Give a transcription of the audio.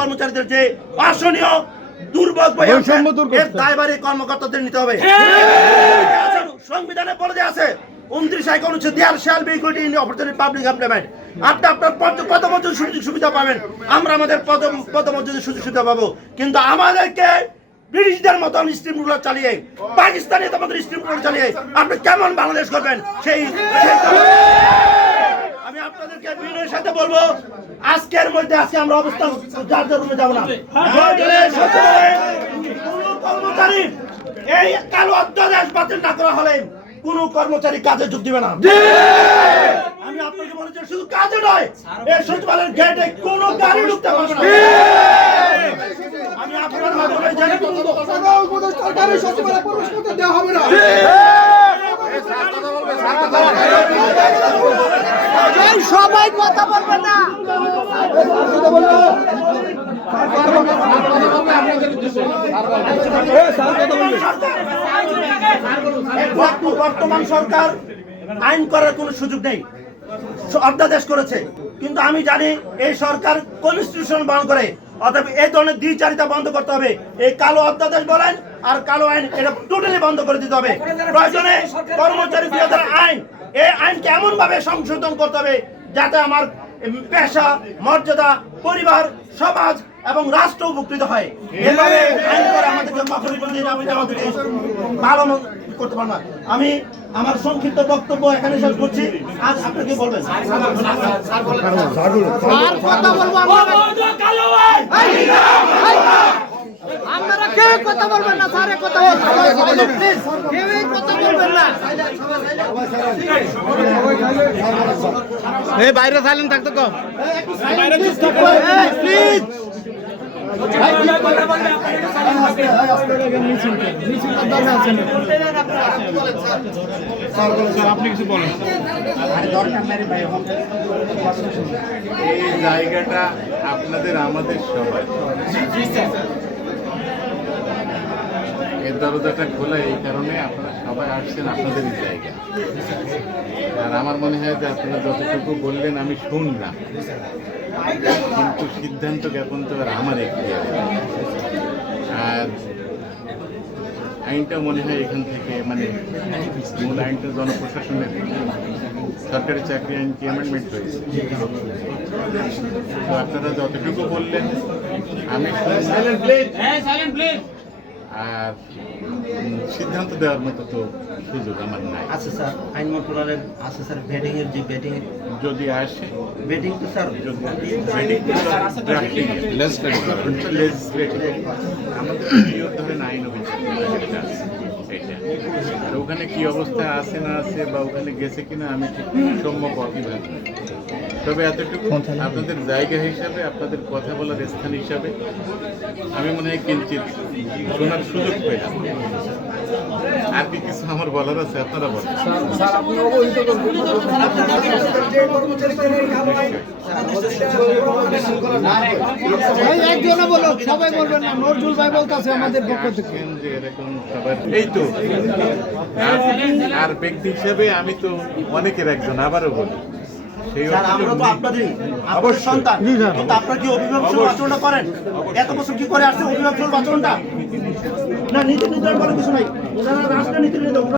কর্মচারীদের যে অসহনীয় দুর্ভোগ দায়ভারী কর্মকর্তাদের নিতে হবে। সংবিধানে বলে দেওয়া আছে 29 অনুচ্ছেদ there shall be equity in opportunity public employment. আপনি আপনার পদমর্যাদার সুযোগ সুবিধা পাবেন, আমরা আমাদের পদমর্যাদার সুযোগ সুবিধা পাবো। কিন্তু আমাদেরকে ব্রিটিশদের মতন স্ট্রিম রুলার চালিয়ে, পাকিস্তানি তোমাদের স্ট্রিম রুলার চালিয়ে আপনি কেমন বাংলাদেশ করবেন সেই আমি আপনাদেরকে বিনয়ের সাথে বলবো, আজকের মধ্যে আজকে আমরা অবস্থান যার রুমে যাবো না। কর্মচারী এই কালো অধ্যাদেশ বাতিল না করা হলে কোন কর্মচারী কাজে যোগ দিবে না। আমি আপনাকে বলেছি শুধু কাজে নয়, এই সচিবালয়ের গেটে কোন গাড়ি ঢুকতে পারবে না। আমি আপনার মাধ্যমে জানি সরকারি সচিবালয়ে প্রবেশ করতে দেওয়া হবে না। সবাই কথা বলবে না। বর্তমান সরকার আইন করার কোন সুযোগ নেই, অধ্যাদেশ করেছে। কিন্তু আমি জানি এই সরকার কনস্টিটিউশন বন্ধ করে, অতএব এই ধরনের দ্বিচারিতা বন্ধ করতে হবে। এই কালো অধ্যাদেশ বলেন আর কালো আইন, এটা টোটালি বন্ধ করে দিতে হবে। প্রয়োজনে কর্মচারী বিরোধী আইন, এই আইনকে এমন ভাবে সংশোধন করতে হবে যাতে আমার পেশা, মর্যাদা, পরিবার, সমাজ এবং রাষ্ট্র উপকৃত হয়। এভাবে আইন করে আমাদেরকে ভালো করতে পারবো না। আমি আমার সংক্ষিপ্ত বক্তব্য এখানে শেষ করছি। আজ আপনাকে বলবেন আপনারা কেউ কথা বলবেন না, স্যার কথা বলবেন, কেউ কথা বলবেন না। এই বাইরে সাইলেন্ট থাকতো কম। আপনি কিছু বলেন। এই জায়গাটা আপনাদের আমাদের সবাই, এই দরজাটা খোলা এই কারণে আপনারা সবাই আসছেন, আপনাদেরই জায়গা। আর আমার মনে হয় যে আপনারা যতটুকু বললেন আমি শুনলাম, কিন্তু সিদ্ধান্ত জ্ঞাপন তো আর আমার একটি। আর আইনটা মনে হয় এখান থেকে মানে মূল আইনটা জনপ্রশাসনের সরকারি চাকরি আইন কি অ্যামেন্ডমেন্ট হয়েছে। তো আপনারা যতটুকু বললেন আমি আর সিদ্ধান্ত দেওয়ার মতো তো সুযোগ আমার নাই। আচ্ছা স্যার, আইন মন্ত্রণালয়ের আছে স্যার ভেটিং এর যে ভেটিং যদি আসে ভেটিং তো স্যার আমাদের ধরেন আইন অভিযোগ আর ওখানে কি অবস্থা আছে না আছে বা ওখানে গেছে কিনা আমি ঠিক সম্যক অভিভাবক। তবে এতটুকু আপনাদের জায়গা হিসাবে, আপনাদের কথা বলার স্থান হিসাবে আমি মনে হয় কিঞ্চিত শোনার সুযোগ পেলাম। আর কি কিছু আমার বলার আছে আপনারা বলেন। সবাই বলবেন না, নজরুল ভাই বলতেছে আমাদের পক্ষ থেকে যে এরকম সবার এই তো। আর ব্যক্তি হিসেবে আমি তো অনেকের একজন, আবারও বলি সন্তান, কিন্তু আপনার কি অভিভাবক আচরণটা করেন? এত বছর কি করে আসছে অভিভাবক আচরণটা? না নীতি নির্ধারণ করার কিছু নাই, রাষ্ট্র নীতি নির্ধারণ